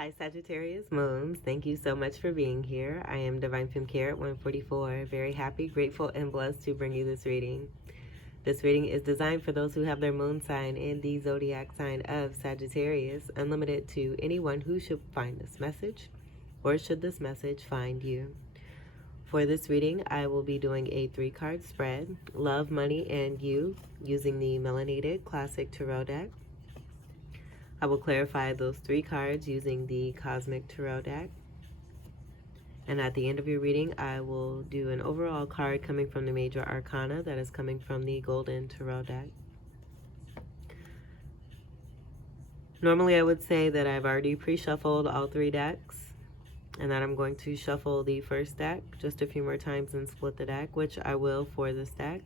Hi Sagittarius Moons, thank you so much for being here. I am Divine Femme Care at 144. Very happy, grateful, and blessed to bring you this reading. This reading is designed for those who have their moon sign in the zodiac sign of Sagittarius, unlimited to anyone who should find this message, or should this message find you. For this reading, I will be doing a 3-card spread, Love, Money, and You, using the Melanated Classic Tarot deck. I will clarify those 3 cards using the Cosmic Tarot deck. And at the end of your reading, I will do an overall card coming from the Major Arcana that is coming from the Golden Tarot deck. Normally, I would say that I've already pre-shuffled all 3 decks, and that I'm going to shuffle the first deck just a few more times and split the deck, which I will for this deck.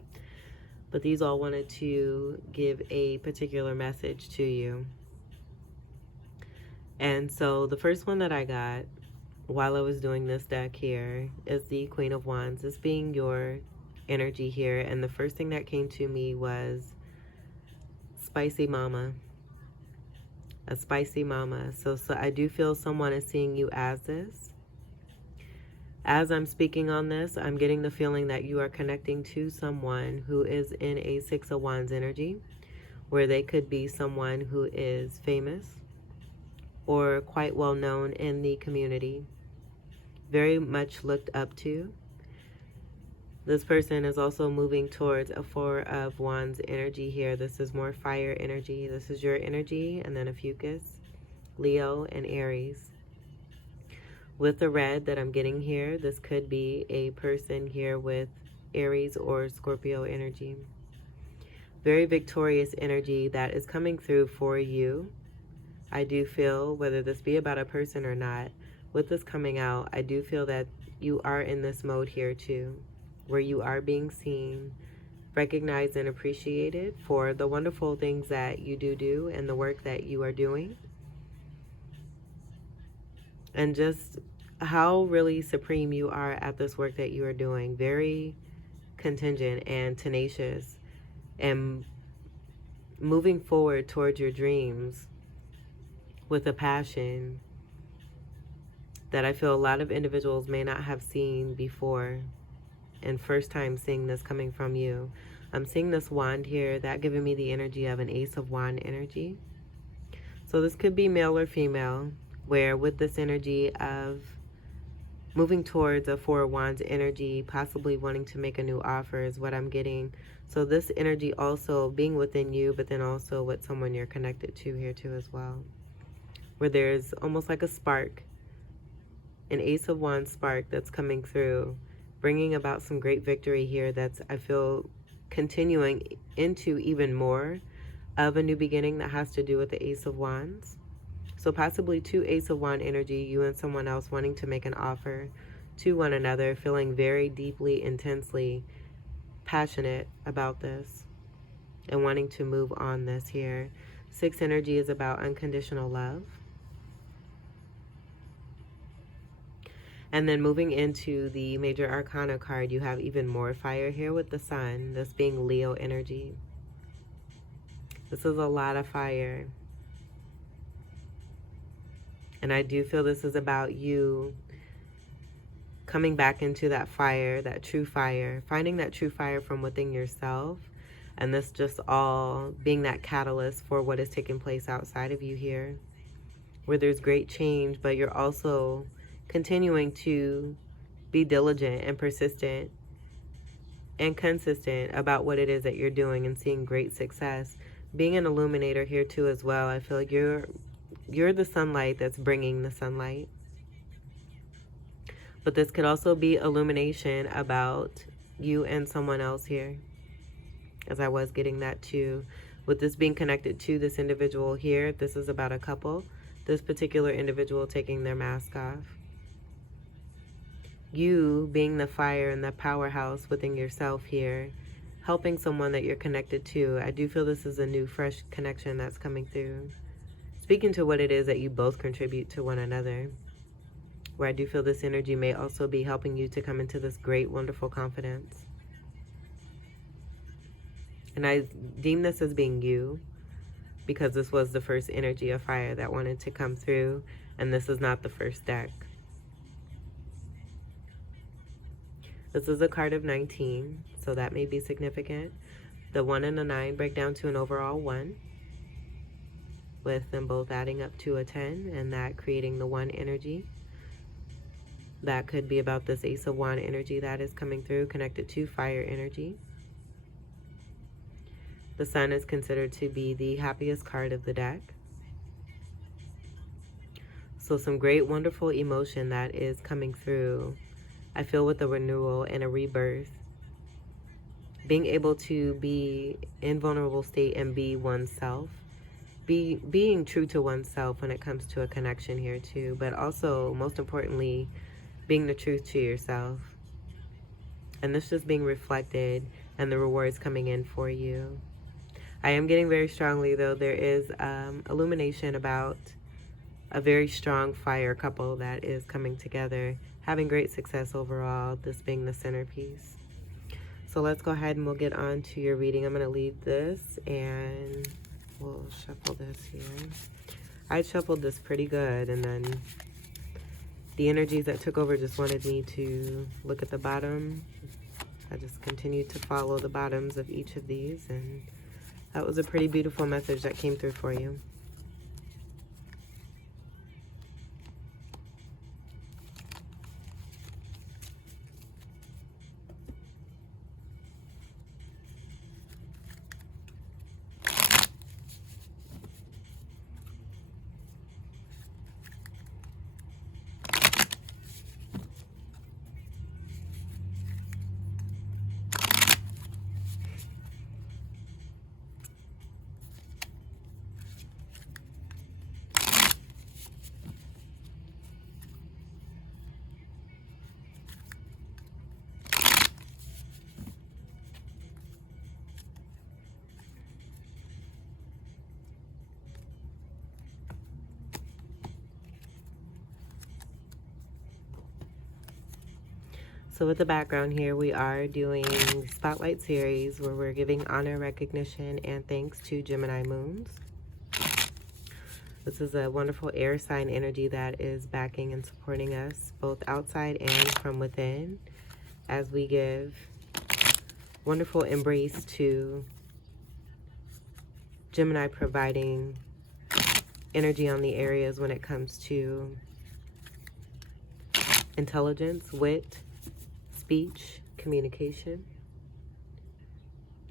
But these all wanted to give a particular message to you. And so the first one that I got while I was doing this deck here is the Queen of Wands. This being your energy here. And the first thing that came to me was spicy mama. A spicy mama. So I do feel someone is seeing you as this. As I'm speaking on this, I'm getting the feeling that you are connecting to someone who is in a 6 of Wands energy, where they could be someone who is famous or quite well known in the community, very much looked up to. This person is also moving towards a 4 of Wands energy here. This is more fire energy. This is your energy, and then a Fucus, Leo, and Aries. With the red that I'm getting here, this could be a person here with Aries or Scorpio energy. Very victorious energy that is coming through for you. I do feel, whether this be about a person or not, with this coming out, I do feel that you are in this mode here too, where you are being seen, recognized, and appreciated for the wonderful things that you do and the work that you are doing. And just how really supreme you are at this work that you are doing. Very contingent and tenacious, and moving forward towards your dreams with a passion that I feel a lot of individuals may not have seen before, and first time seeing this coming from you. I'm seeing this wand here, that giving me the energy of an Ace of Wand energy. So this could be male or female, where with this energy of moving towards a 4 of Wands energy, possibly wanting to make a new offer is what I'm getting. So this energy also being within you, but then also with someone you're connected to here too as well, where there's almost like a spark, an Ace of Wands spark that's coming through, bringing about some great victory here that's, I feel, continuing into even more of a new beginning that has to do with the Ace of Wands. So possibly 2 Ace of Wand energy, you and someone else wanting to make an offer to one another, feeling very deeply, intensely passionate about this and wanting to move on this here. 6 energy is about unconditional love. And then moving into the Major Arcana card, you have even more fire here with the Sun, this being Leo energy. This is a lot of fire. And I do feel this is about you coming back into that fire, that true fire, finding that true fire from within yourself. And this just all being that catalyst for what is taking place outside of you here, where there's great change, but you're also continuing to be diligent and persistent and consistent about what it is that you're doing and seeing great success. Being an illuminator here too as well, I feel like you're the sunlight that's bringing the sunlight. But this could also be illumination about you and someone else here, as I was getting that too. With this being connected to this individual here, this is about a couple. This particular individual taking their mask off. You being the fire and the powerhouse within yourself here, helping someone that you're connected to. I do feel this is a new, fresh connection that's coming through. Speaking to what it is that you both contribute to one another, where I do feel this energy may also be helping you to come into this great, wonderful confidence. And I deem this as being you, because this was the first energy of fire that wanted to come through, and this is not the first deck. This is a card of 19, so that may be significant. The 1 and the 9 break down to an overall 1, with them both adding up to a 10, and that creating the 1 energy. That could be about this Ace of Wands energy that is coming through, connected to fire energy. The Sun is considered to be the happiest card of the deck. So some great, wonderful emotion that is coming through. I feel with a renewal and a rebirth. Being able to be in vulnerable state and be oneself. Being true to oneself when it comes to a connection here too. But also, most importantly, being the truth to yourself. And this just being reflected and the rewards coming in for you. I am getting very strongly, though, there is illumination about a very strong fire couple that is coming together, having great success overall, this being the centerpiece. So let's go ahead and we'll get on to your reading. I'm going to leave this and we'll shuffle this here. I shuffled this pretty good, and then the energies that took over just wanted me to look at the bottom. I just continued to follow the bottoms of each of these, and that was a pretty beautiful message that came through for you. So with the background here, we are doing Spotlight series where we're giving honor, recognition, and thanks to Gemini Moons. This is a wonderful air sign energy that is backing and supporting us both outside and from within as we give wonderful embrace to Gemini, providing energy on the areas when it comes to intelligence, wit, speech, communication,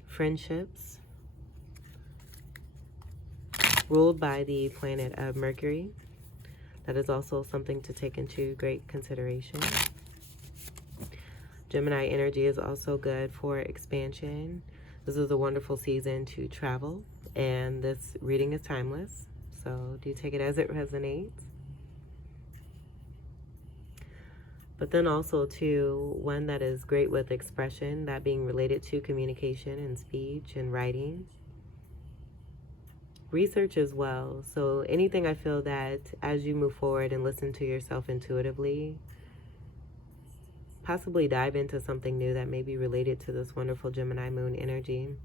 friendships, ruled by the planet of Mercury. That is also something to take into great consideration. Gemini energy is also good for expansion. This is a wonderful season to travel, and this reading is timeless, so do take it as it resonates. But then also, too, one that is great with expression, that being related to communication and speech and writing. Research as well. So anything I feel that as you move forward and listen to yourself intuitively, possibly dive into something new that may be related to this wonderful Gemini Moon energy.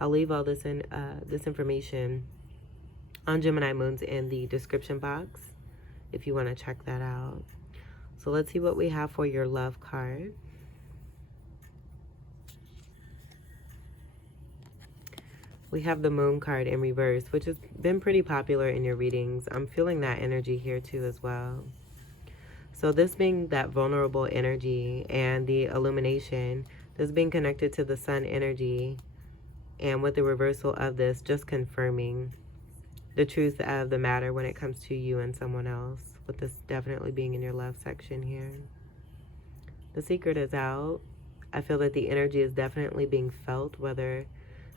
I'll leave all this information on Gemini Moons in the description box if you want to check that out. So let's see what we have for your love card. We have the Moon card in reverse, which has been pretty popular in your readings. I'm feeling that energy here too as well. So this being that vulnerable energy and the illumination, this being connected to the Sun energy, and with the reversal of this, just confirming the truth of the matter when it comes to you and someone else, with this definitely being in your love section here. The secret is out. I feel that the energy is definitely being felt, whether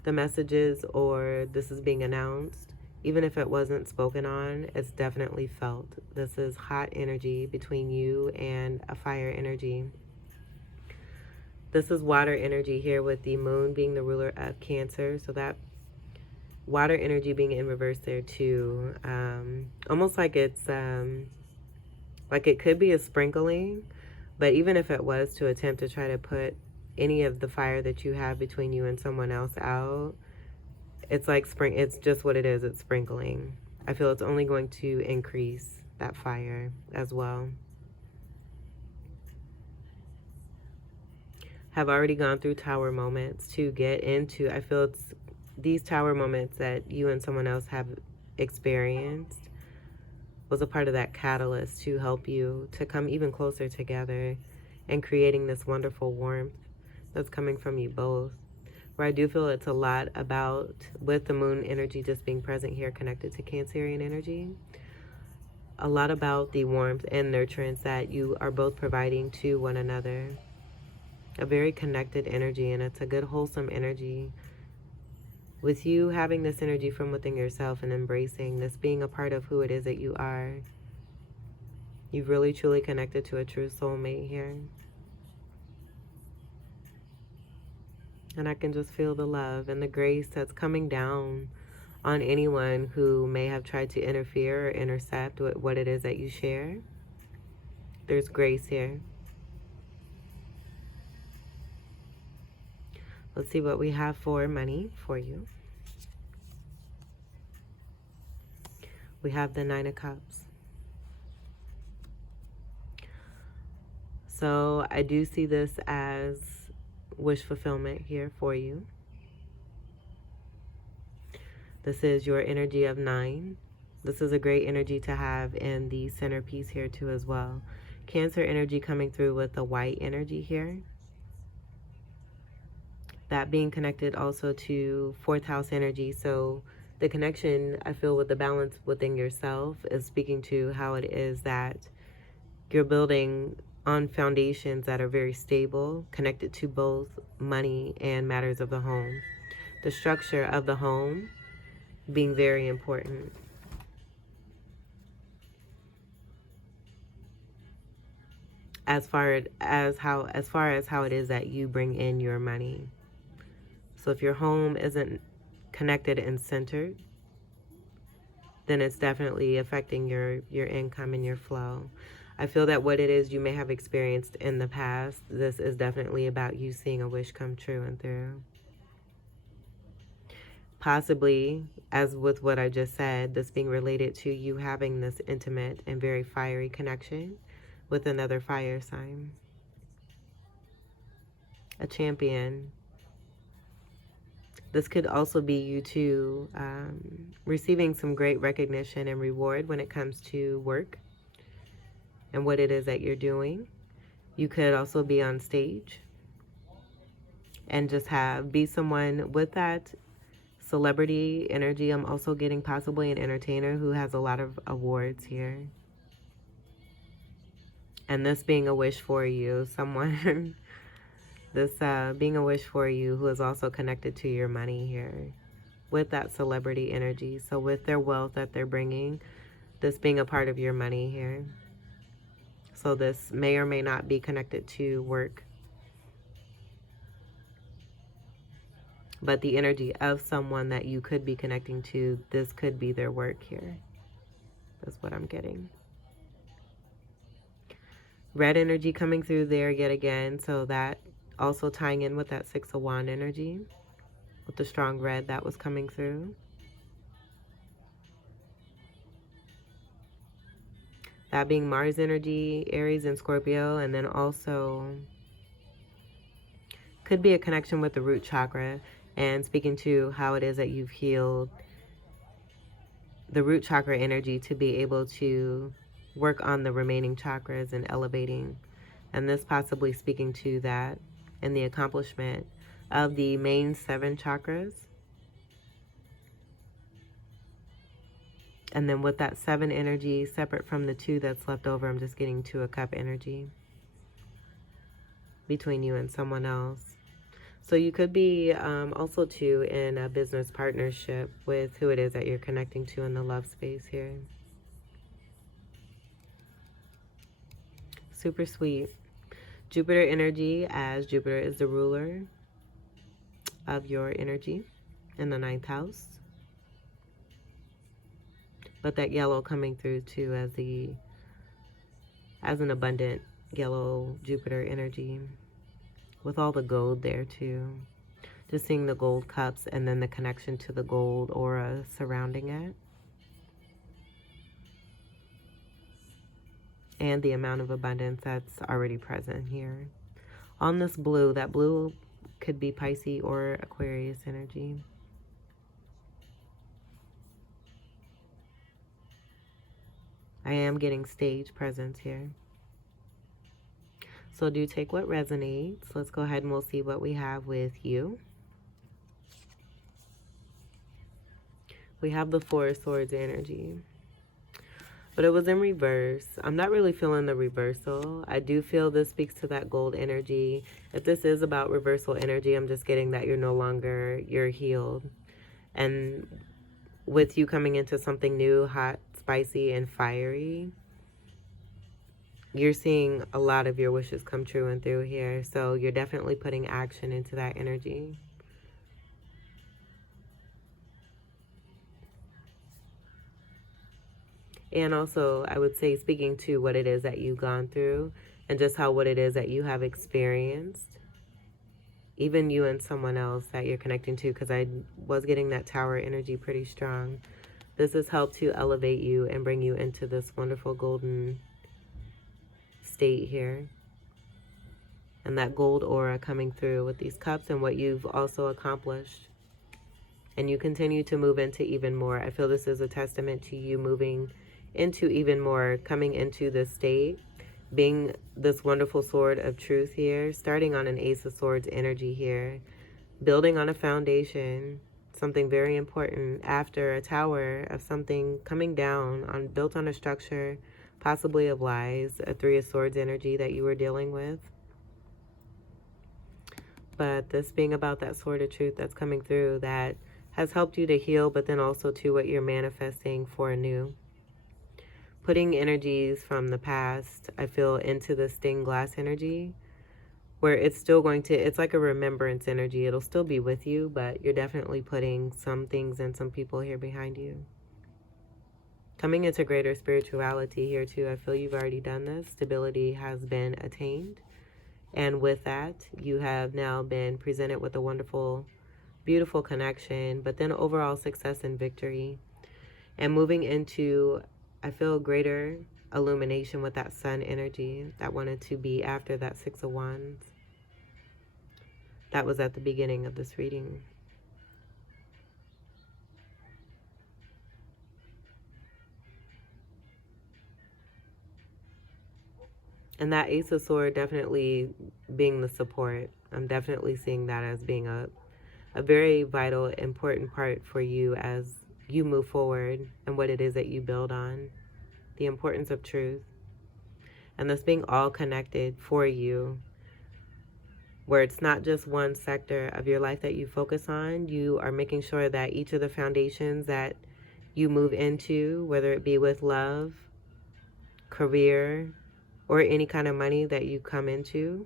the messages or this is being announced. Even if it wasn't spoken on, it's definitely felt. This is hot energy between you and a fire energy. This is water energy here, with the Moon being the ruler of Cancer. So that water energy being in reverse there too. Almost like it's like it could be a sprinkling, but even if it was to attempt to try to put any of the fire that you have between you and someone else out, It's like spring. It's just what it is. It's sprinkling. I feel it's only going to increase that fire as well. Have already gone through tower moments to get into. I feel it's these tower moments that you and someone else have experienced was a part of that catalyst to help you to come even closer together and creating this wonderful warmth that's coming from you both. Where I do feel it's a lot about, with the moon energy just being present here, connected to Cancerian energy, a lot about the warmth and nurturance that you are both providing to one another. A very connected energy, and it's a good, wholesome energy. With you having this energy from within yourself and embracing this being a part of who it is that you are, you've really truly connected to a true soulmate here. And I can just feel the love and the grace that's coming down on anyone who may have tried to interfere or intercept with what it is that you share. There's grace here. Let's see what we have for money for you. We have the 9 of Cups. So I do see this as wish fulfillment here for you. This is your energy of 9. This is a great energy to have in the centerpiece here too as well. Cancer energy coming through with the white energy here. That being connected also to 4th house energy. So the connection, I feel, with the balance within yourself is speaking to how it is that you're building on foundations that are very stable, connected to both money and matters of the home. The structure of the home being very important. As far as how it is that you bring in your money. So if your home isn't connected and centered, then it's definitely affecting your income and your flow. I feel that what it is you may have experienced in the past, this is definitely about you seeing a wish come true and through. Possibly, as with what I just said, this being related to you having this intimate and very fiery connection with another fire sign. A champion. This could also be you too receiving some great recognition and reward when it comes to work and what it is that you're doing. You could also be on stage and just be someone with that celebrity energy. I'm also getting possibly an entertainer who has a lot of awards here. And this being a wish for you, someone, this being a wish for you who is also connected to your money here with that celebrity energy. So with their wealth that they're bringing, this being a part of your money here. So this may or may not be connected to work. But the energy of someone that you could be connecting to, this could be their work here. That's what I'm getting. Red energy coming through there yet again. So that also tying in with that 6 of Wands energy. With the strong red that was coming through. That being Mars energy, Aries and Scorpio. And then also could be a connection with the root chakra. And speaking to how it is that you've healed the root chakra energy to be able to work on the remaining chakras and elevating. And this possibly speaking to that and the accomplishment of the main 7 chakras. And then with that 7 energy, separate from the 2 that's left over, I'm just getting 2 of Cup energy between you and someone else. So you could be also too in a business partnership with who it is that you're connecting to in the love space here. Super sweet. Jupiter energy, as Jupiter is the ruler of your energy in the 9th house. But that yellow coming through too as an abundant yellow Jupiter energy with all the gold there too. Just seeing the gold cups and then the connection to the gold aura surrounding it. And the amount of abundance that's already present here. On this blue, that blue could be Pisces or Aquarius energy. I am getting stage presence here. So do take what resonates. Let's go ahead and we'll see what we have with you. We have the Four of Swords energy. But it was in reverse. I'm not really feeling the reversal. I do feel this speaks to that gold energy. If this is about reversal energy, I'm just getting that you're healed. And with you coming into something new, hot, spicy, and fiery, you're seeing a lot of your wishes come true and through here. So you're definitely putting action into that energy. And also, I would say, speaking to what it is that you've gone through and just what it is that you have experienced. Even you and someone else that you're connecting to, because I was getting that tower energy pretty strong. This has helped to elevate you and bring you into this wonderful golden state here. And that gold aura coming through with these cups and what you've also accomplished. And you continue to move into even more. I feel this is a testament to you moving into even more, coming into this state, being this wonderful sword of truth here, starting on an Ace of Swords energy here, building on a foundation, something very important, after a tower of something coming down, built on a structure, possibly of lies, a Three of Swords energy that you were dealing with. But this being about that sword of truth that's coming through that has helped you to heal, but then also to what you're manifesting for anew. Putting energies from the past, I feel, into the stained glass energy, where it's still going to, it's like a remembrance energy. It'll still be with you, but you're definitely putting some things and some people here behind you. Coming into greater spirituality here too. I feel you've already done this. Stability has been attained. And with that, you have now been presented with a wonderful, beautiful connection, but then overall success and victory. And moving into, I feel, greater illumination with that sun energy that wanted to be after that Six of Wands. That was at the beginning of this reading. And that Ace of Swords definitely being the support. I'm definitely seeing that as being a very vital, important part for you as you move forward and what it is that you build on. The importance of truth. And this being all connected for you, where it's not just one sector of your life that you focus on. You are making sure that each of the foundations that you move into, whether it be with love, career, or any kind of money that you come into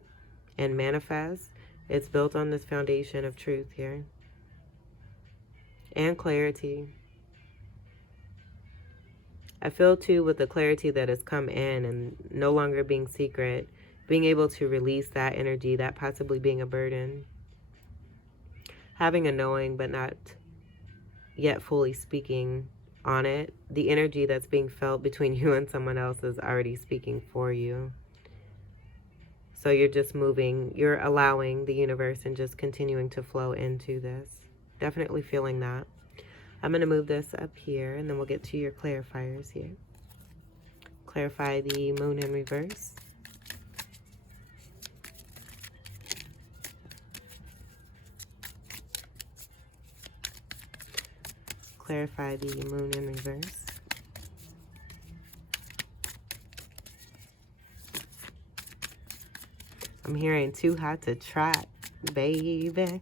and manifest, it's built on this foundation of truth here. And clarity. I feel too, with the clarity that has come in and no longer being secret, being able to release that energy, that possibly being a burden. Having a knowing but not yet fully speaking on it. The energy that's being felt between you and someone else is already speaking for you. So you're just moving, you're allowing the universe and just continuing to flow into this. Definitely feeling that. I'm going to move this up here and then we'll get to your clarifiers here. Clarify the moon in reverse. Clarify the moon in reverse. I'm hearing too hot to trot, baby.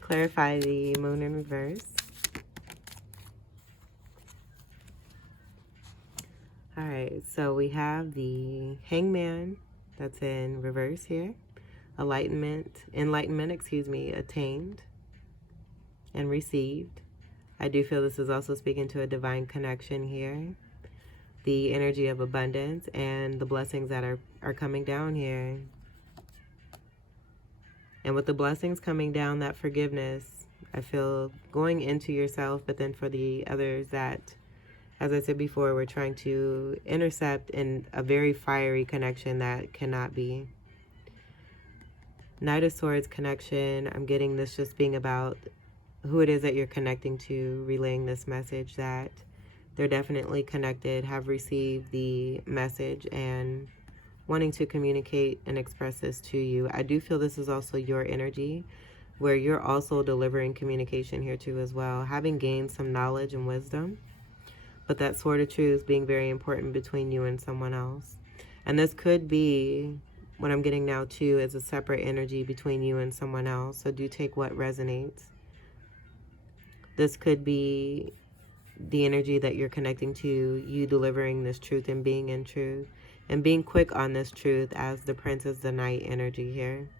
Clarify the moon in reverse. All right, so we have the hangman that's in reverse here. Enlightenment, attained and received. I do feel this is also speaking to a divine connection here. The energy of abundance and the blessings that are coming down here. And with the blessings coming down, that forgiveness, I feel going into yourself, but then for the others that, as I said before, we're trying to intercept in a very fiery connection that cannot be. Knight of Swords connection, I'm getting this just being about who it is that you're connecting to, relaying this message that they're definitely connected, have received the message, and wanting to communicate and express this to you. I do feel this is also your energy, where you're also delivering communication here too as well, having gained some knowledge and wisdom. But that Sword of Truth being very important between you and someone else. And this could be, what I'm getting now too, is a separate energy between you and someone else. So do take what resonates. This could be the energy that you're connecting to, you delivering this truth and being in truth. And being quick on this truth, as the Prince is the Knight energy here.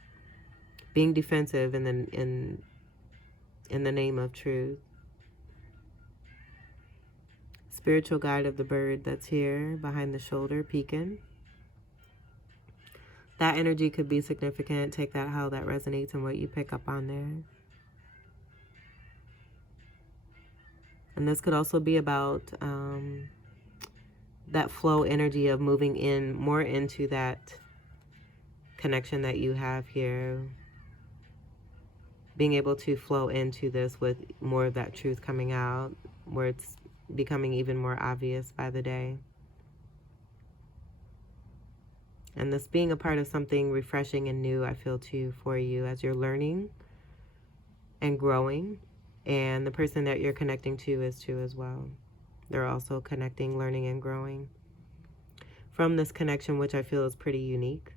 Being defensive in the name of truth. Spiritual guide of the bird that's here behind the shoulder, peeking. That energy could be significant. Take that how that resonates and what you pick up on there. And this could also be about that flow energy of moving in more into that connection that you have here. Being able to flow into this with more of that truth coming out, where it's becoming even more obvious by the day. And this being a part of something refreshing and new, I feel too, for you as you're learning and growing. And the person that you're connecting to is too as well. They're also connecting, learning, and growing from this connection, which I feel is pretty unique,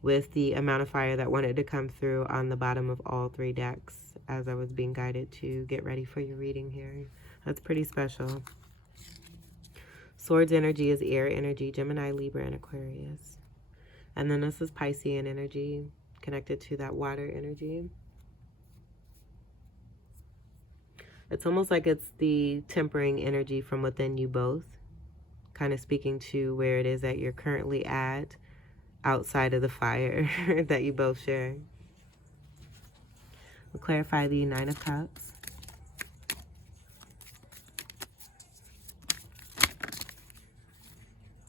with the amount of fire that wanted to come through on the bottom of all three decks as I was being guided to get ready for your reading here. That's pretty special. Swords energy is air energy, Gemini, Libra, and Aquarius. And then this is Piscean energy, connected to that water energy. It's almost like it's the tempering energy from within you both, kind of speaking to where it is that you're currently at, outside of the fire that you both share. We'll clarify the Nine of Cups.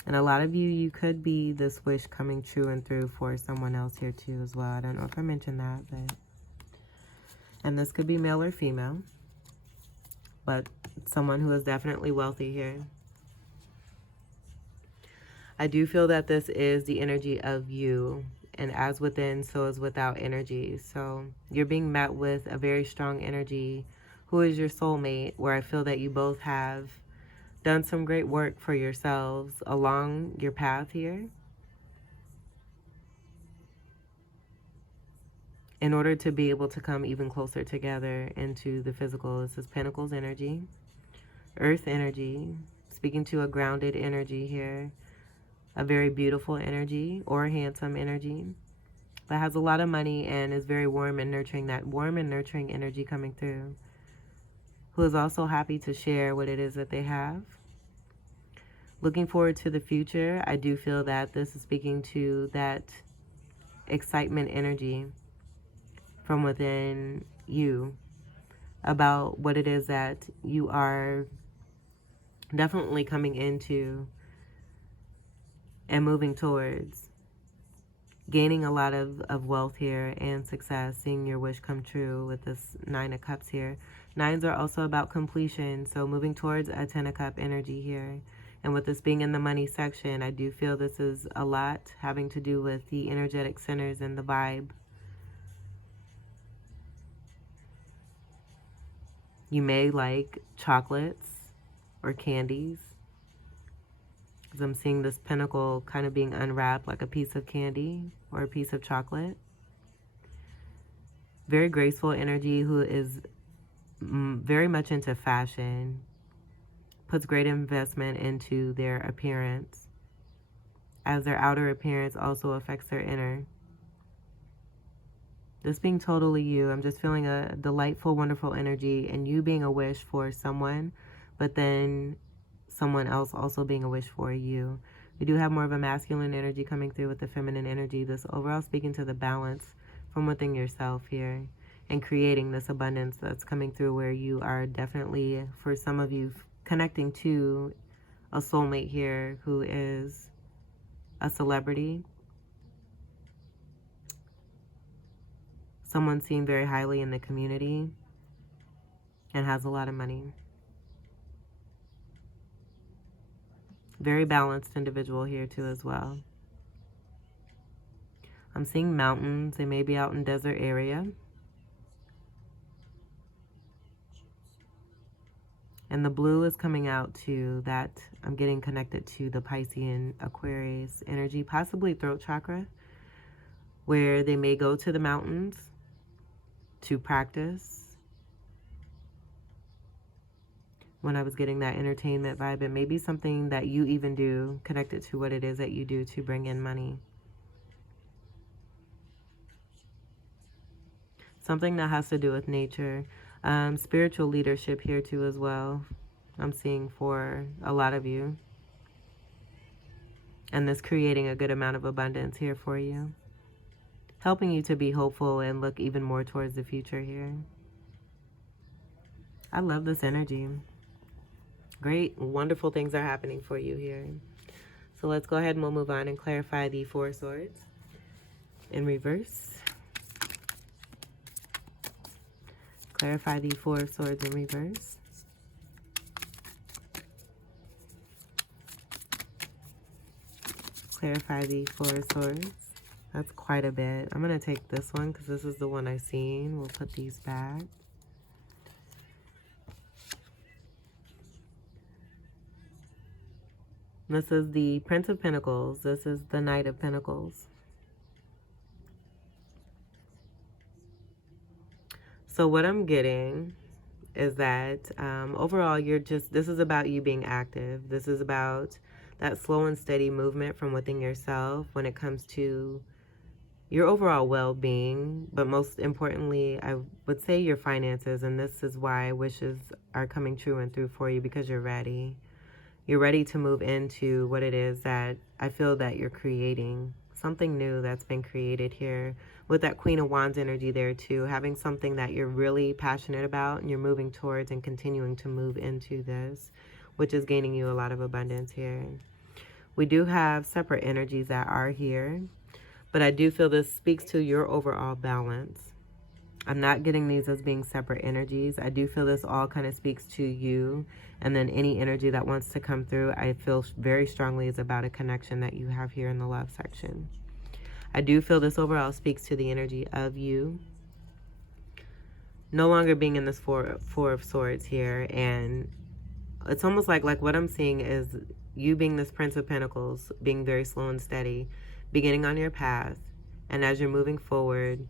And a lot of you could be this wish coming true and through for someone else here too as well. I don't know if I mentioned that, but... And this could be male or female, but someone who is definitely wealthy here. I do feel that this is the energy of you, and as within, so is without energy. So you're being met with a very strong energy, who is your soulmate, where I feel that you both have done some great work for yourselves along your path here, in order to be able to come even closer together into the physical. This is Pentacles energy, Earth energy, speaking to a grounded energy here. A very beautiful energy or handsome energy that has a lot of money and is very warm and nurturing, that warm and nurturing energy coming through, who is also happy to share what it is that they have. Looking forward to the future. I do feel that this is speaking to that excitement energy from within you about what it is that you are definitely coming into and moving towards. Gaining a lot of wealth here and success, seeing your wish come true with this Nine of Cups here. Nines are also about completion, so moving towards a Ten of Cup energy here. And with this being in the money section, I do feel this is a lot having to do with the energetic centers and the vibe. You may like chocolates or candies, because I'm seeing this pentacle kind of being unwrapped like a piece of candy or a piece of chocolate. Very graceful energy, who is very much into fashion, puts great investment into their appearance, as their outer appearance also affects their inner. This being totally you, I'm just feeling a delightful, wonderful energy, and you being a wish for someone, but then someone else also being a wish for you. We do have more of a masculine energy coming through with the feminine energy. This overall speaking to the balance from within yourself here and creating this abundance that's coming through, where you are definitely, for some of you, connecting to a soulmate here who is a celebrity. Someone seen very highly in the community and has a lot of money. Very balanced individual here too as well. I'm seeing mountains. They may be out in desert area. And the blue is coming out to that. I'm getting connected to the Piscean Aquarius energy, possibly throat chakra, where they may go to the mountains to practice. When I was getting that entertainment vibe, it may be something that you even do connected to what it is that you do to bring in money. Something that has to do with nature. Spiritual leadership here too as well. I'm seeing for a lot of you. And this creating a good amount of abundance here for you. Helping you to be hopeful and look even more towards the future here. I love this energy. Great, wonderful things are happening for you here. So let's go ahead and we'll move on and clarify the Four of Swords in reverse. Clarify the Four of Swords in reverse. Clarify the Four of Swords. That's quite a bit. I'm going to take this one because this is the one I've seen. We'll put these back. This is the Prince of Pentacles. This is the Knight of Pentacles. So what I'm getting is that overall, this is about you being active. This is about that slow and steady movement from within yourself when it comes to your overall well-being, but most importantly, I would say your finances. And this is why wishes are coming true and through for you, because you're ready. You're ready to move into what it is that I feel that you're creating. Something new that's been created here with that Queen of Wands energy there too. Having something that you're really passionate about and you're moving towards and continuing to move into this, which is gaining you a lot of abundance here. We do have separate energies that are here, but I do feel this speaks to your overall balance. I'm not getting these as being separate energies. I do feel this all kind of speaks to you, and then any energy that wants to come through, I feel very strongly is about a connection that you have here in the love section. I do feel this overall speaks to the energy of you no longer being in this four of Swords here, and it's almost like what I'm seeing is you being this Prince of Pentacles, being very slow and steady, beginning on your path, and as you're moving forward,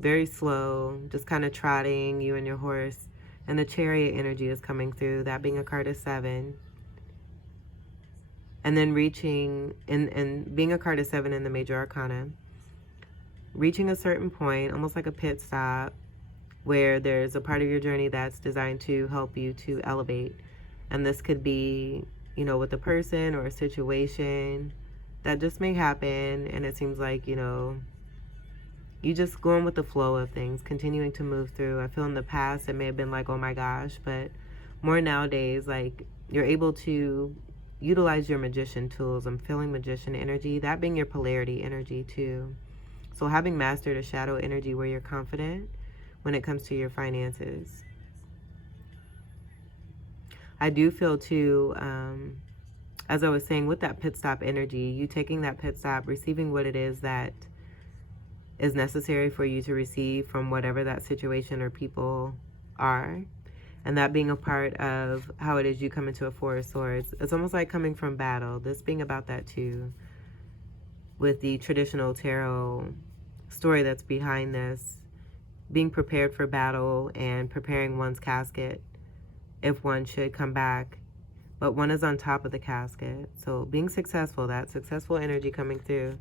very slow, just kind of trotting, you and your horse, and the Chariot energy is coming through, that being a card of 7. And then reaching, and being a card of 7 in the Major Arcana, reaching a certain point, almost like a pit stop, where there's a part of your journey that's designed to help you to elevate. And this could be, you know, with a person or a situation that just may happen, and it seems like, you know, you just going with the flow of things, continuing to move through. I feel in the past it may have been like, oh my gosh, but more nowadays, like, you're able to utilize your magician tools. I'm feeling magician energy, that being your polarity energy too. So having mastered a shadow energy where you're confident when it comes to your finances. I do feel too, as I was saying, with that pit stop energy, you taking that pit stop, receiving what it is that is necessary for you to receive from whatever that situation or people are, and that being a part of how it is you come into a Four of Swords. It's almost like coming from battle, this being about that too, with the traditional tarot story that's behind this, being prepared for battle and preparing one's casket if one should come back, but one is on top of the casket. So being successful, that successful energy coming through,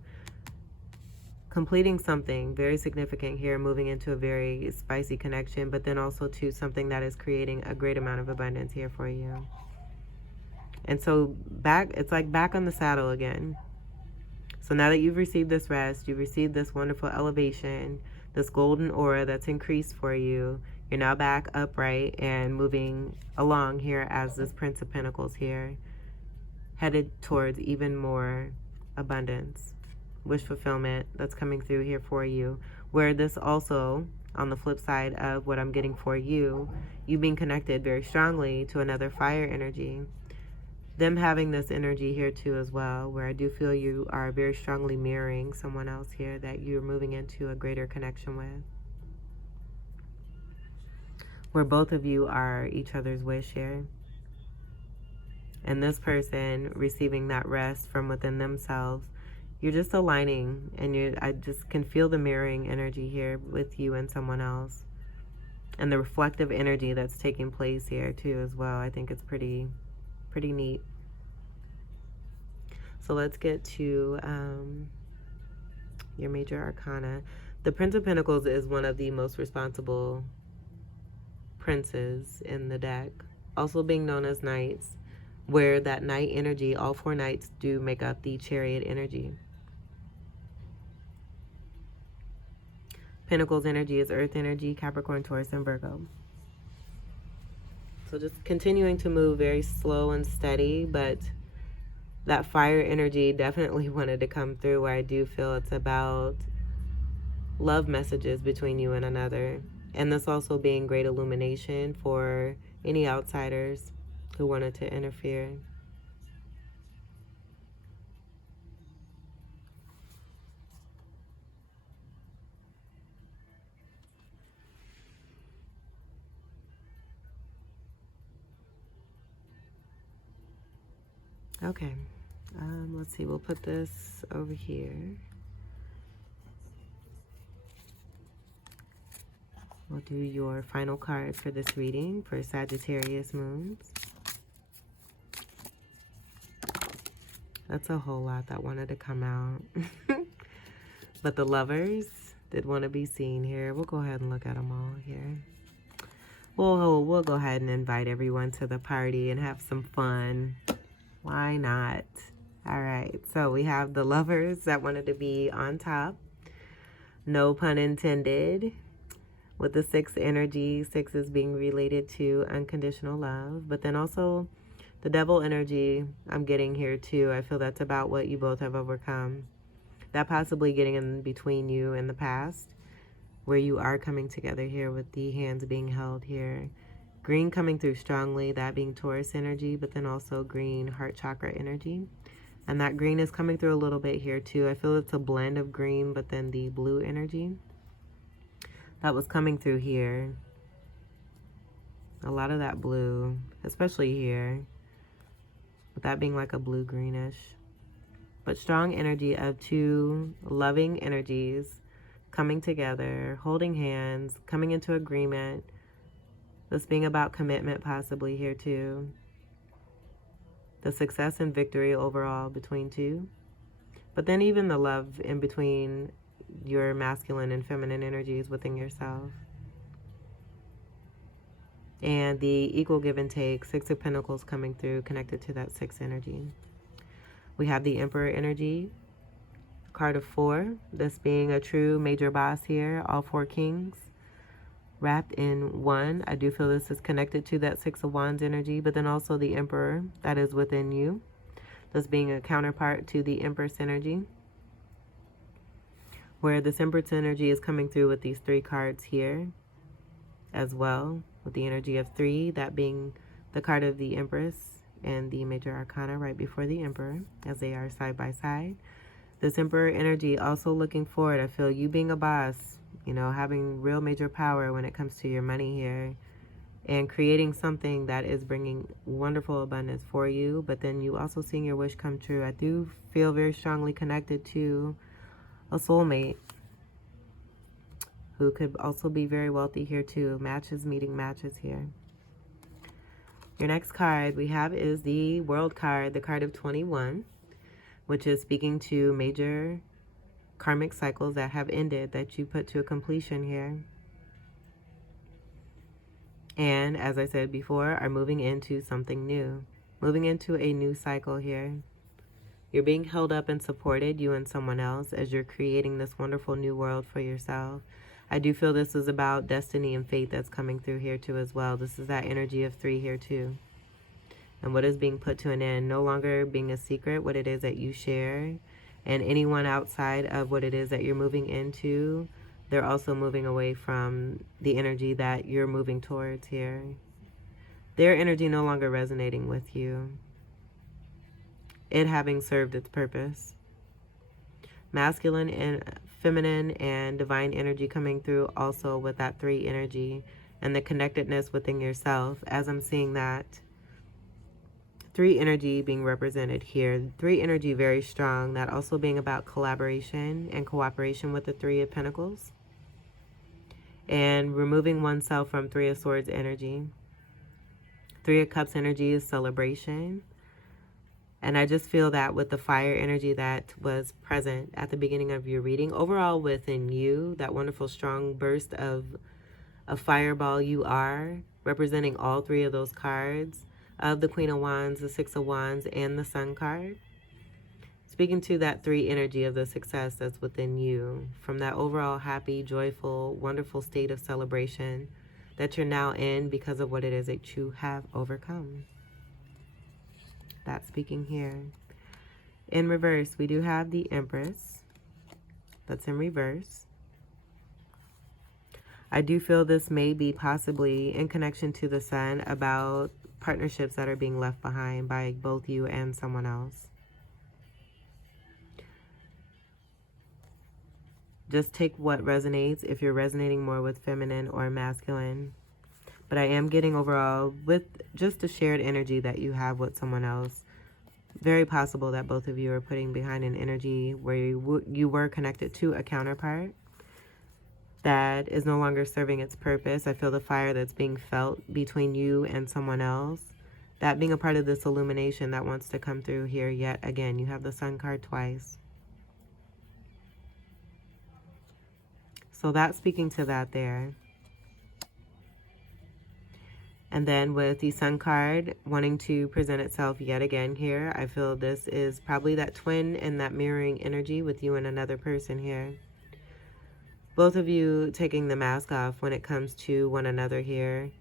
completing something very significant here, moving into a very spicy connection, but then also to something that is creating a great amount of abundance here for you. And so it's like back on the saddle again. So now that you've received this rest, you've received this wonderful elevation, this golden aura that's increased for you, you're now back upright and moving along here as this Prince of Pentacles here, headed towards even more abundance, wish fulfillment that's coming through here for you. Where this also, on the flip side of what I'm getting for you, you being connected very strongly to another fire energy, them having this energy here too as well, where I do feel you are very strongly mirroring someone else here that you're moving into a greater connection with, where both of you are each other's wish here. And this person receiving that rest from within themselves, you're just aligning, and I just can feel the mirroring energy here with you and someone else. And the reflective energy that's taking place here too as well. I think it's pretty neat. So let's get to your major arcana. The Prince of Pentacles is one of the most responsible princes in the deck, also being known as knights, where that knight energy, all 4 knights do make up the chariot energy. Pentacles energy is earth energy, Capricorn, Taurus, and Virgo. So just continuing to move very slow and steady, but that fire energy definitely wanted to come through, where I do feel it's about love messages between you and another. And this also being great illumination for any outsiders who wanted to interfere. Okay, let's see, we'll put this over here. We'll do your final card for this reading for Sagittarius moons. That's a whole lot that wanted to come out. But the lovers did want to be seen here. We'll go ahead and look at them all here. We'll go ahead and invite everyone to the party and have some fun. Why not? All right, so we have the lovers that wanted to be on top. No pun intended. With the 6 energy, 6 is being related to unconditional love. But then also the devil energy I'm getting here too. I feel that's about what you both have overcome. That possibly getting in between you in the past, where you are coming together here with the hands being held here. Green coming through strongly, that being Taurus energy, but then also green heart chakra energy. And that green is coming through a little bit here too. I feel it's a blend of green, but then the blue energy that was coming through here. A lot of that blue, especially here, with that being like a blue greenish. But strong energy of 2 loving energies coming together, holding hands, coming into agreement. This being about commitment possibly here too. The success and victory overall between 2. But then even the love in between your masculine and feminine energies within yourself. And the equal give and take, 6 of Pentacles coming through, connected to that 6 energy. We have the Emperor energy, card of 4, this being a true major boss here, all 4 kings wrapped in one. I do feel this is connected to that 6 of Wands energy, but then also the Emperor that is within you, this being a counterpart to the Empress energy, where this Empress energy is coming through with these 3 cards here as well, with the energy of 3, that being the card of the Empress and the major arcana right before the Emperor, as they are side by side. This Emperor energy also looking forward. I feel you being a boss, you know, having real major power when it comes to your money here, and creating something that is bringing wonderful abundance for you, but then you also seeing your wish come true. I do feel very strongly connected to a soulmate who could also be very wealthy here too. Matches meeting matches here. Your next card we have is the World card, the card of 21, which is speaking to major karmic cycles that have ended, that you put to a completion here. And as I said before, are moving into something new. moving into a new cycle here. You're being held up and supported, you and someone else, as you're creating this wonderful new world for yourself. I do feel this is about destiny and fate that's coming through here too as well. This is that energy of 3 here too. And what is being put to an end, no longer being a secret, what it is that you share. And anyone outside of what it is that you're moving into, they're also moving away from the energy that you're moving towards here. Their energy no longer resonating with you. It having served its purpose. Masculine and feminine and divine energy coming through also with that 3 energy and the connectedness within yourself, as I'm seeing that 3 energy being represented here. 3 energy very strong, that also being about collaboration and cooperation with the 3 of Pentacles. And removing oneself from 3 of Swords energy. 3 of Cups energy is celebration. And I just feel that with the fire energy that was present at the beginning of your reading, overall within you, that wonderful strong burst of a fireball you are, representing all 3 of those cards, of the Queen of Wands, the 6 of Wands, and the Sun card. Speaking to that 3 energy of the success that's within you, from that overall happy, joyful, wonderful state of celebration that you're now in because of what it is that you have overcome. That's speaking here. In reverse, we do have the Empress. That's in reverse. I do feel this may be possibly in connection to the Sun about partnerships that are being left behind by both you and someone else. Just take what resonates if you're resonating more with feminine or masculine. But I am getting overall with just a shared energy that you have with someone else. Very possible that both of you are putting behind an energy where you were connected to a counterpart that is no longer serving its purpose. I feel the fire that's being felt between you and someone else. That being a part of this illumination that wants to come through here yet again. You have the Sun card twice. So that's speaking to that there. And then with the Sun card wanting to present itself yet again here, I feel this is probably that twin and that mirroring energy with you and another person here. Both of you taking the mask off when it comes to one another here.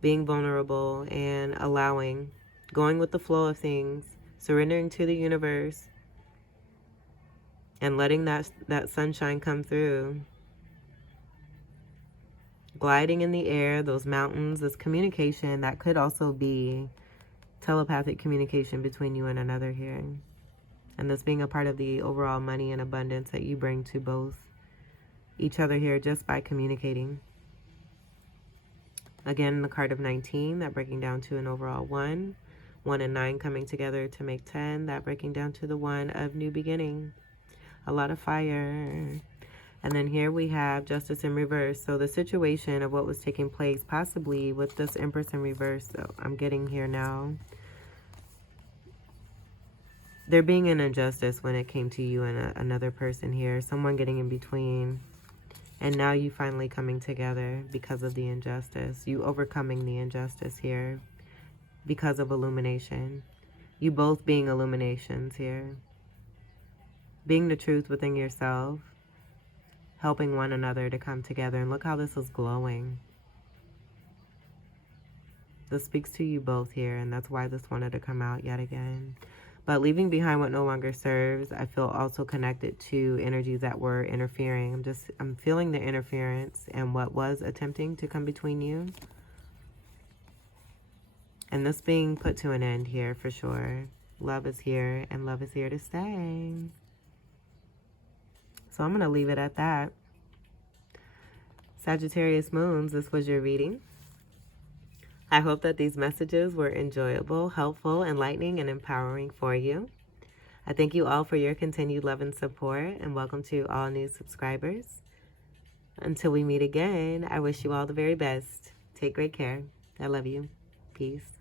Being vulnerable and allowing, going with the flow of things, surrendering to the universe, and letting that sunshine come through. Gliding in the air, those mountains, this communication that could also be telepathic communication between you and another here. And this being a part of the overall money and abundance that you bring to both each other here just by communicating. Again, the card of 19, that breaking down to an overall 1. 1 and 9 coming together to make 10, that breaking down to the 1 of new beginning. A lot of fire. And then here we have Justice in reverse. So the situation of what was taking place possibly with this Empress in reverse. So I'm getting here now. There being an injustice when it came to you and another person here. Someone getting in between. And now you finally coming together because of the injustice. You overcoming the injustice here because of illumination. You both being illuminations here. Being the truth within yourself. Helping one another to come together. And look how this is glowing. This speaks to you both here, and that's why this wanted to come out yet again. But leaving behind what no longer serves, I feel also connected to energies that were interfering. I'm feeling the interference and what was attempting to come between you. And this being put to an end here for sure. Love is here, and love is here to stay. So I'm going to leave it at that. Sagittarius moons, this was your reading. I hope that these messages were enjoyable, helpful, enlightening, and empowering for you. I thank you all for your continued love and support, and welcome to all new subscribers. Until we meet again, I wish you all the very best. Take great care. I love you. Peace.